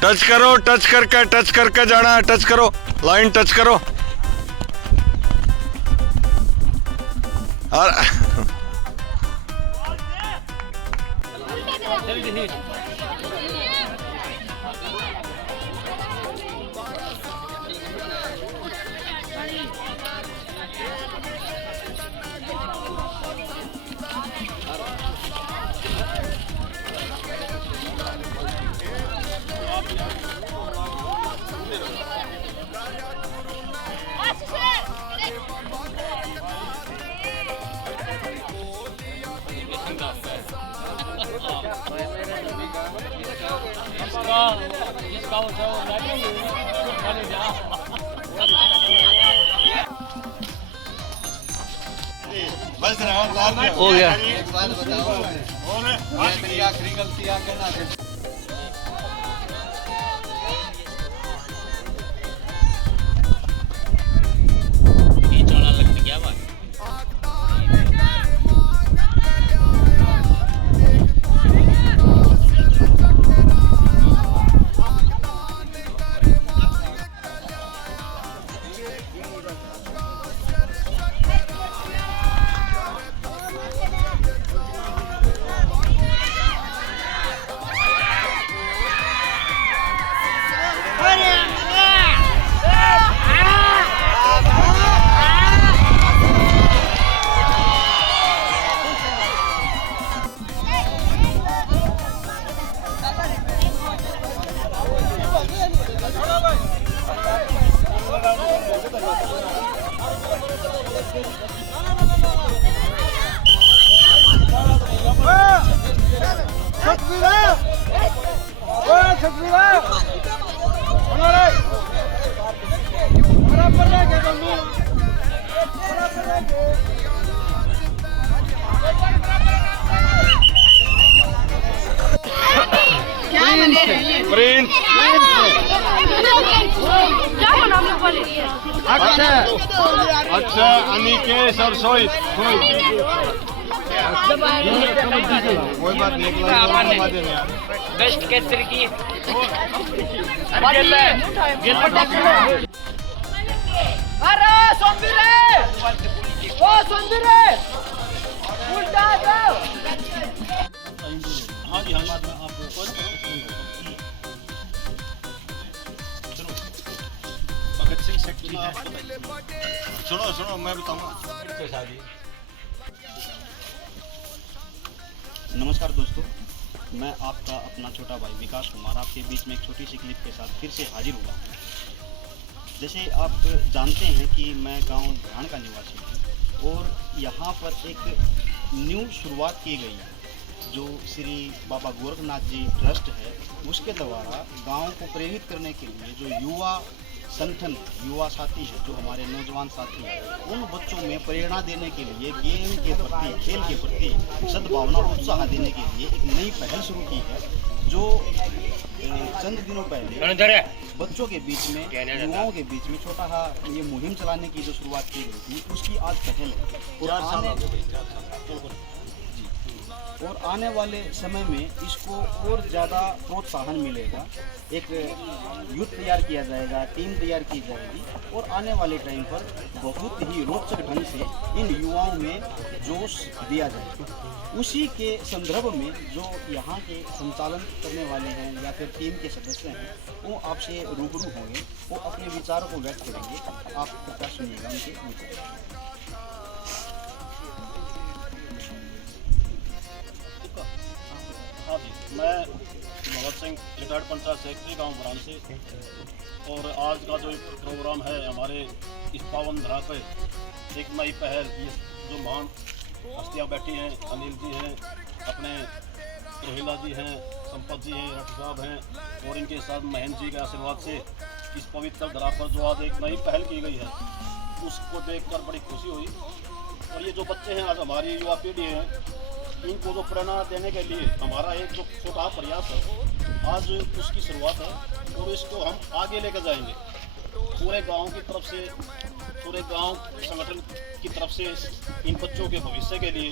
Touch करो, touch करके जाना है, टच करो, लाइन टच करो। और हो गया। एक बात बताओ, मेरी आखिरी गलती आगे ना प्रिंस अच्छा अनिकेश और सोहित कोई बात नहीं, बेस्ट कैचर की सुनो सुनो मैं बताऊंगा। नमस्कार दोस्तों, मैं आपका अपना छोटा भाई विकास कुमार आपके बीच में एक छोटी सी क्लिप के साथ फिर से हाजिर हुआ हूँ। जैसे आप जानते हैं कि मैं गांव धान का निवासी हूँ और यहाँ पर एक न्यू शुरुआत की गई है जो श्री बाबा गोरखनाथ जी ट्रस्ट है, उसके द्वारा गांव को प्रेरित करने के लिए जो युवा संगठन युवा साथी है, जो हमारे नौजवान साथी हैं, उन बच्चों में प्रेरणा देने के लिए गेम के प्रति खेल के प्रति सद्भावना और उत्साह देने के लिए एक नई पहल शुरू की है जो चंद दिनों पहले बच्चों के बीच में युवाओं के बीच में छोटा सा ये मुहिम चलाने की जो शुरुआत की गई थी उसकी आज पहल है और आने वाले समय में इसको और ज़्यादा प्रोत्साहन मिलेगा। एक यूथ तैयार किया जाएगा, टीम तैयार की जाएगी और आने वाले टाइम पर बहुत ही रोचक ढंग से इन युवाओं में जोश दिया जाएगा। उसी के संदर्भ में जो यहाँ के संचालन करने वाले हैं या फिर टीम के सदस्य हैं वो आपसे रूबरू होंगे, वो अपने विचारों को व्यक्त करेंगे। आप कृपया सुनिएगा उनके विचार। हाँ जी, मैं भगत सिंह रिटायर्ड पंचायत सेक्रेटरी गाँव बुरान से, और आज का जो प्रोग्राम है हमारे इस पावन धरा पर एक नई पहल, ये जो महान हस्तियाँ बैठी हैं, अनिल जी हैं, अपने रोहिला जी हैं, संपत जी हैं, रट साहब हैं और इनके साथ महेंद्र जी के आशीर्वाद से इस पवित्र धरा पर जो आज एक नई पहल की गई है उसको देखकर बड़ी खुशी हुई। और ये जो बच्चे हैं आज हमारी युवा पीढ़ी है, इनको जो प्रेरणा देने के लिए हमारा एक जो छोटा प्रयास है आज उसकी शुरुआत है और इसको हम आगे लेकर जाएंगे। पूरे गांव की तरफ से पूरे गांव संगठन की तरफ से इन बच्चों के भविष्य के लिए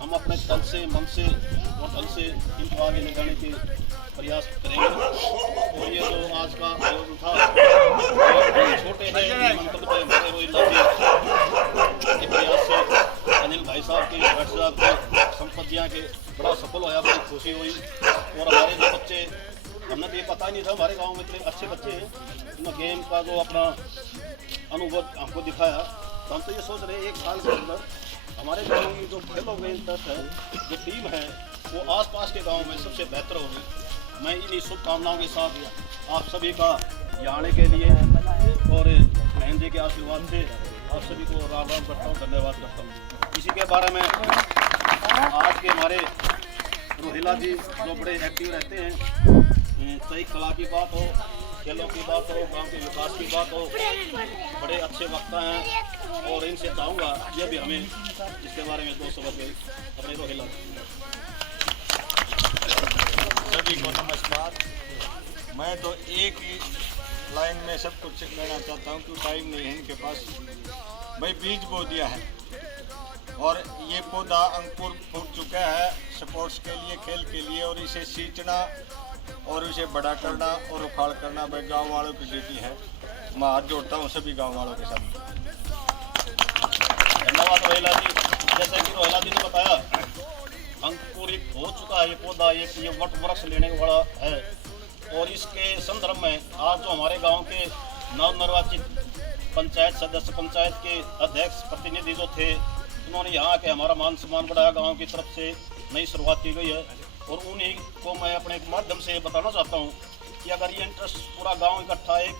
हम अपने तन से, मन से और धन से इनको आगे ले जाने के प्रयास करेंगे। और ये जो आज का आयोजन था, छोटे हैं मंतव्य पे हमारे रोहिला के प्रयास से अनिल भाई साहब के भट्ट साहब के संपत्तियाँ के बड़ा सफल होया, बड़ी खुशी हुई। और हमारे जो बच्चे, हमने तो ये पता ही नहीं था हमारे गांव में इतने अच्छे बच्चे हैं, इन्होंने गेम का जो अपना अनुभव हमको दिखाया। तो हम तो ये सोच रहे हैं 1 साल के अंदर हमारे गांव की जो खेलों में इंटरेस्ट है, जो टीम है, वो आसपास के गांव में सबसे बेहतर होगी। मैं इन्हीं शुभकामनाओं के साथ आप सभी का यहाँ आने के लिए और बहन जी के आशीर्वाद से आप सभी को राम राम करता हूँ, धन्यवाद करता हूँ। इसी के बारे में आज के हमारे रोहिला जी जो बड़े एक्टिव रहते हैं, चाहे कला की बात हो, खेलों की बात हो, गांव के विकास की बात हो, बड़े अच्छे वक्ता हैं। और इनसे चाहूँगा ये भी हमें इसके बारे में 2 शब्द अपने रोहिला सभी को नमस्कार। मैं तो एक ही लाइन में सब कुछ कहना चाहता हूँ कि टाइम नहीं है इनके पास। भाई बीज बो दिया है और ये पौधा अंकुर फूट चुका है स्पोर्ट्स के लिए, खेल के लिए, और इसे सींचना और इसे बड़ा करना और उखाड़ करना भाई गांव वालों की ड्यूटी है। मैं हाथ जोड़ता हूँ सभी गांव वालों के साथ। धन्यवाद रोहिला जी। जैसे कि रोहिला जी ने बताया, अंकुरित हो चुका है ये पौधा, ये वट वृक्ष लेने वाला है। और इसके संदर्भ में आज जो हमारे गांव के नवनिर्वाचित पंचायत सदस्य, पंचायत के अध्यक्ष, प्रतिनिधि जो थे, उन्होंने यहाँ के हमारा मान सम्मान बढ़ाया, गांव की तरफ से नई शुरुआत की गई है। और उन्हीं को मैं अपने माध्यम से बताना चाहता हूँ कि अगर ये इंटरेस्ट पूरा गांव इकट्ठा एक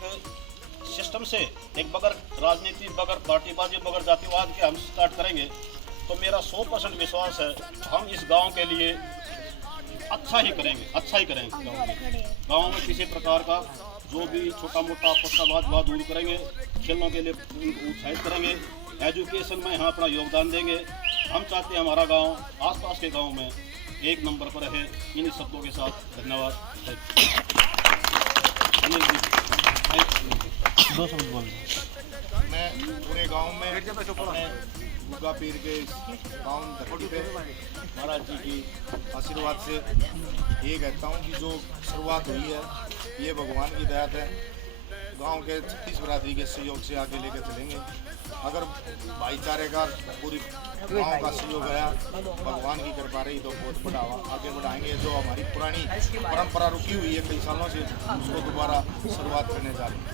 सिस्टम से, एक बगैर राजनीति, बगैर पार्टीबाजी, बगैर जातिवाद के हम स्टार्ट करेंगे, तो मेरा 100% विश्वास है हम इस गांव के लिए अच्छा ही करेंगे। गांव में किसी प्रकार का जो भी छोटा मोटा आपत्तिवाद दूर करेंगे, खेलों के लिए उनको उत्साहित करेंगे, एजुकेशन में यहाँ अपना योगदान देंगे। हम चाहते हैं हमारा गांव आसपास के गांव में 1 नंबर पर रहे। इन्हीं शब्दों के साथ धन्यवाद। अनिल जी 2 शब्द बोलिए। मैं पूरे गांव में अपने दुर्गा पीर के गाँव धरती पे महाराज जी की आशीर्वाद से ये कहता हूँ कि जो शुरुआत हुई है ये भगवान की दया है। गांव के 36 बरादरी के सहयोग से आगे लेकर चलेंगे। अगर भाईचारे का पूरी गांव का सहयोग आया, भगवान की कृपा रही तो बहुत बढ़ावा आगे बढ़ाएंगे। जो हमारी पुरानी परंपरा रुकी हुई है कई सालों से, उसको दोबारा शुरुआत करने जा रही है।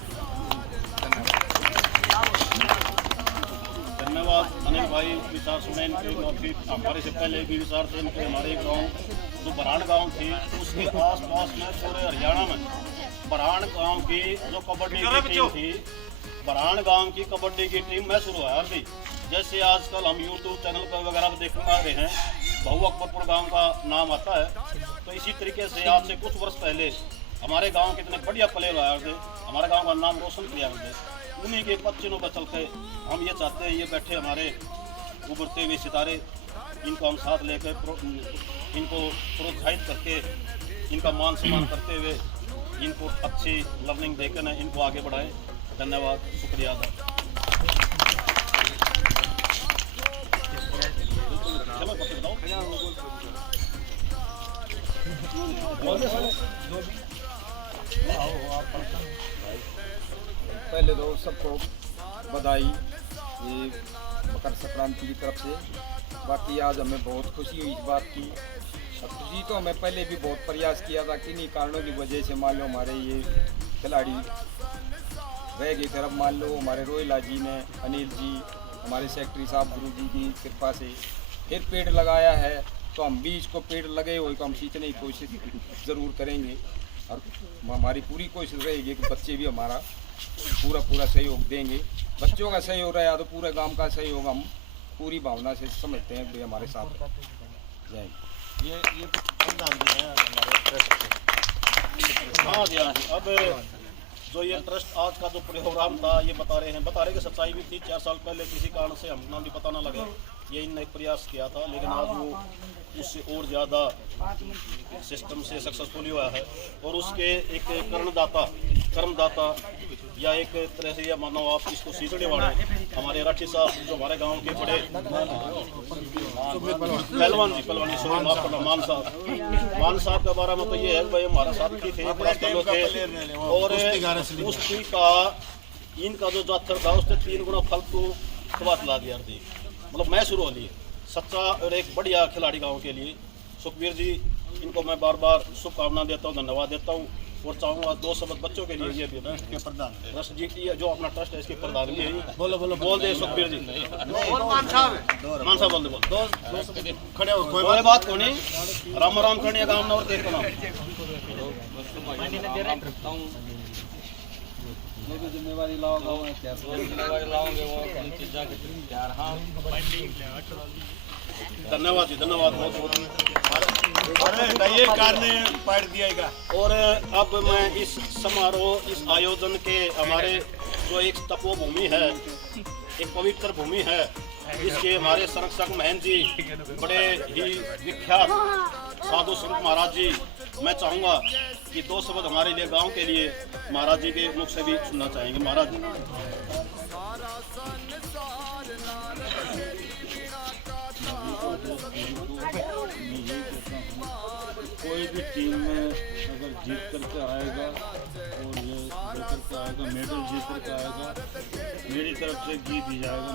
धन्यवाद अनिल भाई, विचार सुने इनके। हमारे से पहले भी विचार थे इनके। हमारे गांव जो बराड़ गांव थी, उसके आसपास में पूरे हरियाणा में बराड़ गांव की जो कबड्डी की टीम थी, बराड़ गांव की कबड्डी की टीम में शुरू हुआ थी। जैसे आजकल हम यूट्यूब चैनल पर वगैरह देखने आ रहे हैं, बहु अकबरपुर गाँव का नाम आता है। तो इसी तरीके से आज से कुछ वर्ष पहले हमारे गाँव के इतने बढ़िया प्लेयर आए थे, हमारे गाँव का नाम रोशन किया थे। उन्हीं के बच्चों पर चलते हम ये चाहते हैं ये बैठे हमारे उभरते हुए सितारे, इनको हम साथ लेकर इनको प्रोत्साहित करके, इनका मान सम्मान करते हुए, इनको अच्छी लर्निंग देकर इनको आगे बढ़ाएं। धन्यवाद, शुक्रिया। चलो पहले तो सबको बधाई ये मकर संक्रांति की तरफ से। बाकी आज हमें बहुत खुशी हुई इस बात की। खुशी तो हमें पहले भी बहुत प्रयास किया था, किन्हीं कारणों की वजह से मान लो हमारे ये खिलाड़ी रह गए थे। अब मान लो हमारे रोहिला जी ने, अनिल जी, हमारे सेक्रेटरी साहब गुरु जी की कृपा से फिर पेड़ लगाया है। तो हम भी इसको पेड़ लगे हुए को हम सींचने की कोशिश ज़रूर करेंगे। और हमारी पूरी कोशिश रहेगी कि बच्चे भी हमारा पूरा सहयोग देंगे। बच्चों का सहयोग रहा तो पूरे गांव का सहयोग हम पूरी भावना से समझते हैं भी हमारे साथ जाएंगे। ये प्रधान जी हैं हमारे ट्रस्ट के। हाँ जी, हाँ जी। अब जो ये ट्रस्ट आज का जो प्रोग्राम था ये बता रहे कि सच्चाई भी थी। 4 साल पहले किसी कारण से हम नाम भी पता ना लगे ये इनने एक प्रयास किया था, लेकिन आज वो उससे और ज़्यादा सिस्टम से सक्सेसफुल हुआ है। और उसके एक कर्मदाता या एक तरह से यह मानो आप इसको सीचड़े वाले हमारे राठी साहब जो हमारे गांव के बड़े पहलवान जी सोरी माफ करना मान साहब के बारे में तो ये है भाई हमारा साथी थे, और कुश्ती का इनका जो जातर था उससे 3 गुना फल तो खबा ला दिया थी। मतलब मैं शुरू हो ली सच्चा और एक बढ़िया खिलाड़ी गांव के लिए। सुखबीर जी इनको मैं बार बार शुभकामना देता हूँ, धन्यवाद देता हूँ। और चाहूँगा 2 शब्द बच्चों के लिए ये भी के प्रधान ट्रस्ट जी की जो अपना ट्रस्ट है इसके प्रधान भी है। बोल दे सुखबीर जी। मान साहब बोल दे दो खड़े हो कोई बात को नहीं। राम करने गाँव और देख नाम जिम्मेवारी लाओगे वो धन्यवाद जी, धन्यवाद बहुत बहुत। पार दिएगा। और अब मैं इस समारोह इस आयोजन के हमारे जो एक तपोभूमि है, एक पवित्र भूमि है, इसके हमारे संरक्षक महंत जी बड़े ही विख्यात साधु संत महाराज जी, मैं चाहूँगा कि 2 शब्द हमारे लिए गांव के लिए महाराज जी के मुख से भी सुनना चाहेंगे। महाराज जी। कोई भी टीम में अगर जीत करके आएगा और ये लेकर के आएगा, मेडल जीत करके आएगा, मेरी तरफ से जीत ही जाएगा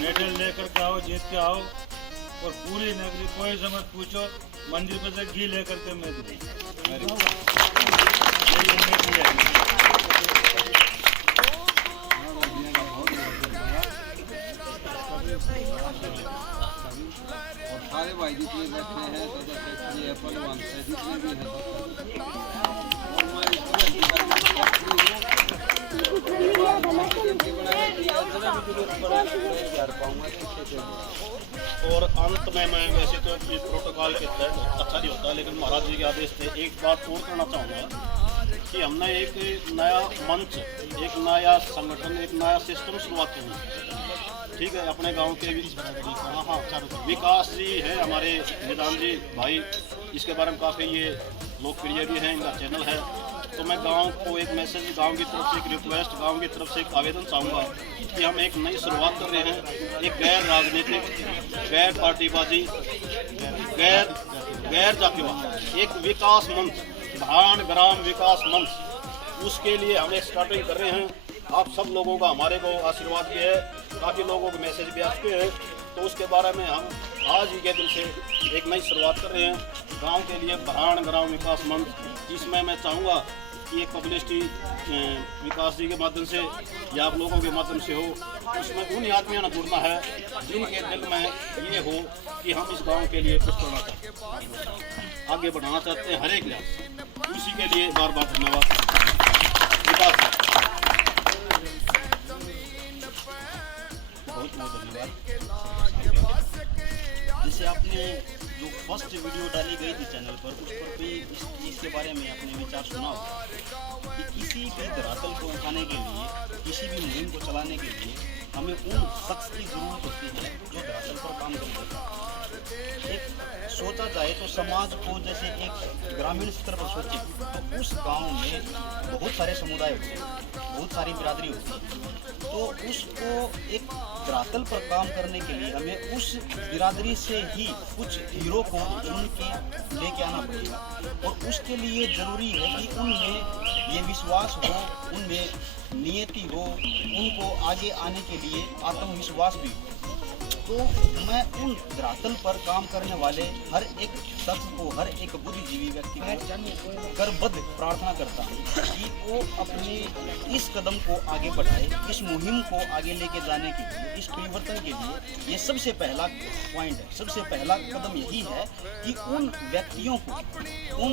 मेडल लेकर के आओ, जीत के आओ। और पूरी नगरी कोई से मत पूछो, मंदिर पे से घी लेकर के मैं दूँ। और सारे भाई जितने बैठे हैं तो ये पहलवान से जितने भी हैं और मैं और अंत में मैं वैसे तो इस प्रोटोकॉल के तहत अच्छा नहीं होता, लेकिन महाराज जी के आदेश से एक बात और करना चाहूँगा कि हमने एक नया मंच, एक नया संगठन, एक नया सिस्टम शुरुआत करनी। ठीक है, अपने गांव के विकास जी है हमारे निदान जी भाई, इसके बारे में काफ़ी ये लोकप्रिय भी है, इनका चैनल है। तो मैं गांव को एक मैसेज, गांव की तरफ से एक रिक्वेस्ट, गांव की तरफ से एक आवेदन चाहूँगा कि हम एक नई शुरुआत कर रहे हैं, एक गैर राजनीतिक, गैर पार्टीबाजी, गैर जातिवाद, एक विकास मंच, भाण ग्राम विकास मंच, उसके लिए हम एक स्टार्टिंग कर रहे हैं। आप सब लोगों का हमारे को आशीर्वाद भी है, काफ़ी लोगों के मैसेज भी आ चुके हैं, तो उसके बारे में हम आज ही के दिन से एक नई शुरुआत कर रहे हैं गांव के लिए, भाण ग्राम विकास मंच। इसमें मैं चाहूँगा कि एक पब्लिसिटी विकास जी के माध्यम से या आप लोगों के माध्यम से हो, उसमें उन आदमियों ने जुड़ना है जिनके दिल में ये हो कि हम इस गांव के लिए कुछ करना चाहते हैं, आगे बढ़ाना चाहते हैं हर एक लिहाज। उसी के लिए बार बार धन्यवाद विकास जी, बहुत बहुत धन्यवाद। जैसे आपने जो फर्स्ट वीडियो डाली गई थी चैनल पर, उस पर भी इसके बारे में अपने विचार सुना होगा कि किसी भी धरातल को उठाने के लिए, किसी भी मुहिम को चलाने के लिए हमें उन शख्स की जरूरत होती है जो धरातल पर काम कर। एक सोचा जाए तो समाज को जैसे एक ग्रामीण स्तर पर सोचे तो उस गांव में बहुत सारे समुदाय होते हैं, बहुत सारी बिरादरी होती है, तो उसको एक धरातल पर काम करने के लिए हमें उस बिरादरी से ही कुछ हीरो को चुन के लेके आना पड़ेगा। और उसके लिए ज़रूरी है कि उनमें ये विश्वास हो, उनमें नियति हो, उनको आगे आने के लिए आत्मविश्वास भी हो। तो मैं उन धरातल पर काम करने वाले हर एक शख्स को, हर एक बुद्धिजीवी व्यक्ति को करबद्ध प्रार्थना करता हूँ कि वो अपने इस कदम को आगे बढ़ाए, इस मुहिम को आगे लेके जाने के लिए, इस परिवर्तन के लिए। ये सबसे पहला पॉइंट है, सबसे पहला कदम यही है कि उन व्यक्तियों को, उन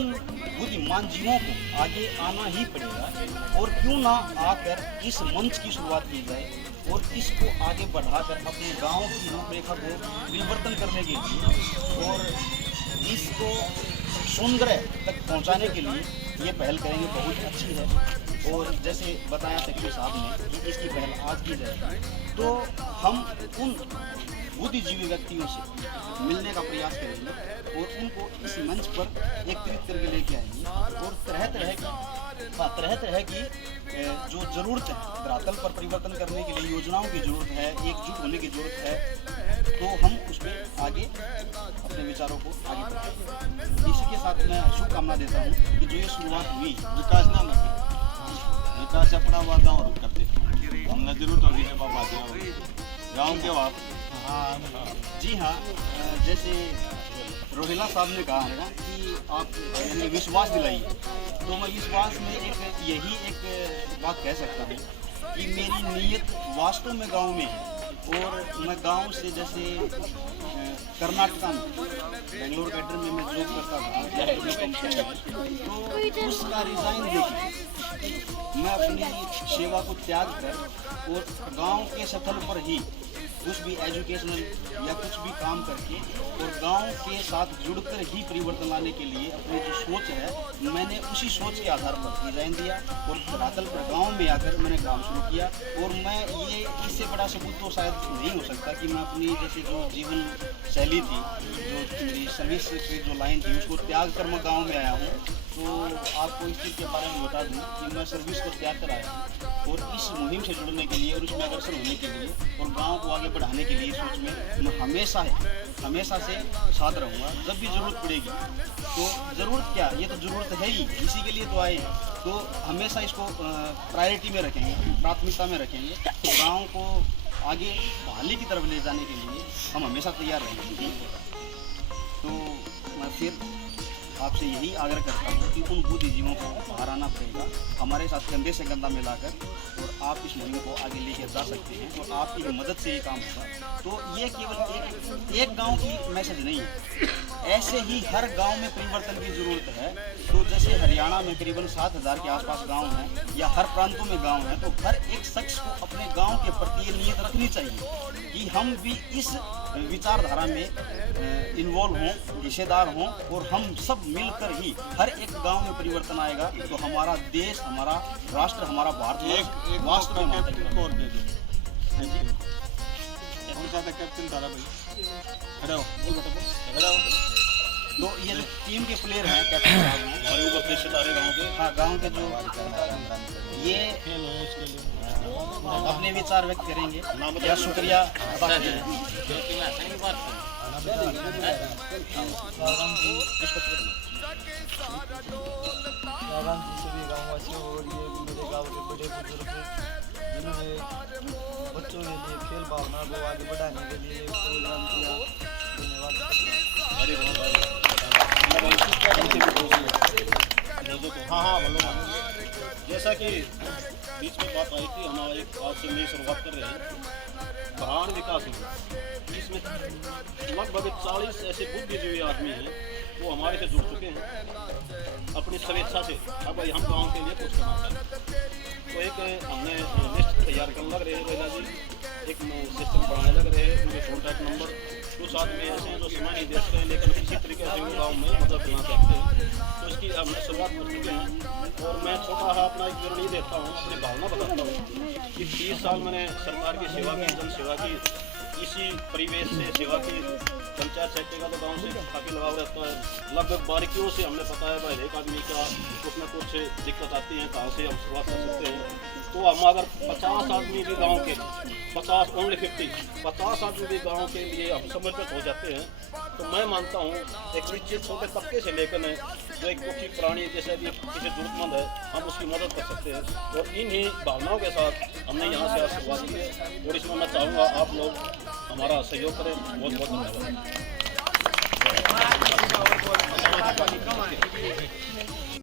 बुद्धिमान जीवों को आगे आना ही पड़ेगा। और क्यों ना आकर इस मंच की शुरुआत की जाए और इसको आगे बढ़ाकर अपने गांव की रूपरेखा को परिवर्तन करने के लिए और इसको सुंदर तक पहुंचाने के लिए ये पहल करेंगे, बहुत अच्छी है। और जैसे बताया सेक्रेटरी साहब ने कि इसकी पहल आज की जाएगी, तो हम उन बुद्धिजीवी व्यक्तियों से मिलने का प्रयास करेंगे और उनको इस मंच पर एकत्रित करके लेके आएंगे और तरह तरह की जो ज़रूरत है धरातल पर परिवर्तन करने के लिए योजनाओं की ज़रूरत है, एकजुट होने की ज़रूरत है, तो हम उस पर आगे अपने विचारों को आगे बढ़ाएंगे। इसी के साथ मैं शुभकामना देता हूँ कि जो ये शुरुआत हुई विकास ना विकास अपना वादा और करते हमने जरूरत होगी जब आप आते हो गाँव के आप। जी हाँ, जैसे रोहिला साहब ने कहा है ना कि आप यानी विश्वास दिलाइए, तो मैं विश्वास में यही एक बात कह सकता हूँ कि मेरी नीयत वास्तव में गांव में है और मैं गांव से जैसे कर्नाटका में बेंगलोर कैडर में मैं जॉब करता था तो उसका रिज़ाइन देकर मैं अपनी सेवा को त्याग कर और गांव के सतह पर ही कुछ भी एजुकेशनल या कुछ भी काम करके और गांव के साथ जुड़कर ही परिवर्तन लाने के लिए अपनी जो सोच है मैंने उसी सोच के आधार पर डिज़ाइन दिया और धरातल पर गांव में आकर मैंने काम शुरू किया। और मैं ये इससे बड़ा सबूत तो शायद नहीं हो सकता कि मैं अपनी जैसे जो जीवन शैली थी, जो मेरी सर्विस की जो लाइन थी, उसको त्याग कर मैं गाँव में आया हूँ। तो आपको इस चीज़ के बारे में बता दूँ कि मैं सर्विस को त्याग कर आया हूँ और इस मुहिम से जुड़ने के लिए और उसमें अग्रसर होने के लिए और गांव को आगे बढ़ाने के लिए सोच में मैं हमेशा से साथ रहूँगा। जब भी ज़रूरत पड़ेगी तो ज़रूरत क्या, ये तो ज़रूरत है ही, इसी के लिए तो आए हैं, तो हमेशा इसको प्रायोरिटी में रखेंगे, प्राथमिकता में रखेंगे। तो गाँव को आगे बहाली की तरफ ले जाने के लिए हम हमेशा तैयार रहेंगे। तो मैं फिर आपसे यही आग्रह करता हूँ कि उन बुद्धिजीवों को बाहर आना पड़ेगा, हमारे साथ कंधे से कंधा मिलाकर, और आप इस मुहिम को आगे लेकर जा सकते हैं और आपकी मदद से ये काम होगा। तो ये केवल एक गांव की मैसेज नहीं है, ऐसे ही हर गांव में परिवर्तन की ज़रूरत है। तो जैसे हरियाणा में करीबन 7,000 के आसपास गाँव हैं या हर प्रांतों में गाँव हैं, तो हर एक शख्स को अपने गाँव के प्रति ये नीयत रखनी चाहिए कि हम भी इस विचारधारा में इन्वॉल्व हों, हिस्सेदार हों और हम सब मिलकर ही हर एक गांव में परिवर्तन आएगा। तो हमारा देश, हमारा राष्ट्र, हमारा भारत वास्तव में कैप्टन और दे दो कैप्टन तारा भाई खड़ा हो, खड़ा हो। तो ये जो टीम के प्लेयर हैं कैप्टन साहब हैं, हमारे ऊपर प्रेस सितारे गाँव के, हाँ गांव के जो ये अपने विचार व्यक्त करेंगे या शुक्रिया अदा करेंगे। सभी गाँववासियों और ये मेरे गाँव के बड़े बुजुर्ग जिन्होंने बच्चों के लिए खेल भावना को आगे बढ़ाने के लिए प्रोग्राम किया। धन्यवाद। हाँ जैसा कि बीच में बात आई थी, हमारा एक आज से नई शुरुआत कर रहे हैं ब्रांड विकास में। इसमें लगभग 40 ऐसे बुद्धिजीवी आदमी हैं वो हमारे से जुड़ चुके हैं अपनी स्वेच्छा से। अब हम गाँव के लिए कुछ करना चाहते हैं, तो एक हमने लिस्ट तैयार करने लग रहे हैं महिला जी, एक सिस्टम बढ़ाने लग रहे हैं, उनके कॉन्टैक्ट नंबर। कुछ आदमी ऐसे हैं जो समय नहीं दे सकते हैं लेकिन किसी तरीके से उन गाँव में मदद करना चाहते हैं, तो इसकी हमने शुरुआत कर चुके हैं। और मैं छोटा सा अपना एक विवरण देता हूँ, अपनी भावना बताता हूँ कि 30 साल मैंने सरकार की सेवा की, जन सेवा की, इसी परिवेश से सेवा की। पंचायत सेक्रेटरी का तो गाँव से काफ़ी लगाव रहता है, लगभग बारीकियों से हमने पता है भाई एक आदमी का कुछ ना कुछ दिक्कत आती है, कहाँ से हम शुरुआत कर सकते हैं। तो हम अगर 50 आदमी भी गाँव के 50 ओनली 50 आदमी भी गाँव के लिए हम समर्पित हो जाते हैं, तो मैं मानता हूँ एक निश्चित छोटे तबके से लेकर जो एक दुखी प्राणी जैसे भी किसी जरूरतमंद है, हम उसकी मदद कर सकते हैं। और इन्हीं भावनाओं के साथ हमने यहाँ से आज शुरुआत की है और इसमें मैं चाहूँगा आप लोग हमारा सहयोग करें। बहुत बहुत धन्यवाद।